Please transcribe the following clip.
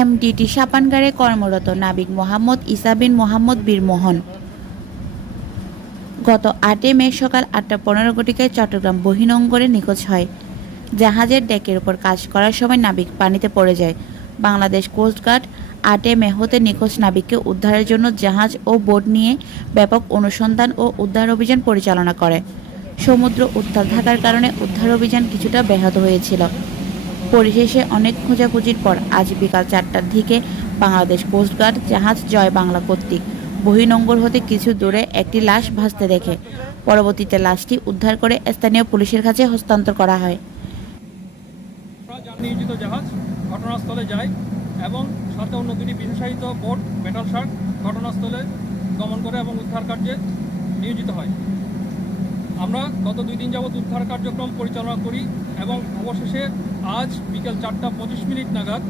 MDT সাপানগারে কর্মরত নাবিক মোহাম্মদ ইসা বিন মোহাম্মদ বীর মোহন গত 8 মে সকাল 8:15 চট্টগ্রাম বহিনঙ্গরে নিখোঁজ হয়। জাহাজের ডেকের উপর কাজ করার সময় নাবিক পানিতে পড়ে যায়। বাংলাদেশ কোস্টগার্ড 8 মে হতে নিখোঁজ নাবিককে উদ্ধারের জন্য জাহাজ ও বোট নিয়ে ব্যাপক অনুসন্ধান ও উদ্ধার অভিযান পরিচালনা করে। সমুদ্র উত্তাল থাকার কারণে উদ্ধার অভিযান কিছুটা ব্যাহত হয়েছিল। পরিশেষে অনেক খোঁজাখুঁজির পর আজ বিকাল 4টার দিকে বাংলাদেশ কোস্টগার্ড জাহাজ জয় বাংলা কর্তৃক বহিনঙ্গর হতে কিছু দূরে একটি লাশ ভাসতে দেখে। পরবর্তীতে লাশটি উদ্ধার করে স্থানীয় পুলিশের কাছে হস্তান্তর করা হয়। নিয়োজিত জাহাজ ঘটনাস্থলে যায় এবং সাথে অন্য দুটি বিশেষায়িত বোট মেটাল শার্ক ঘটনাস্থলে গমন করে এবং উদ্ধার কার্যে নিয়োজিত হয়। আমরা গত 2 দিন যাবৎ উদ্ধার কার্যক্রম পরিচালনা করি এবং অবশেষে আজ বিকেল 4টা 25 মিনিট নাগাদ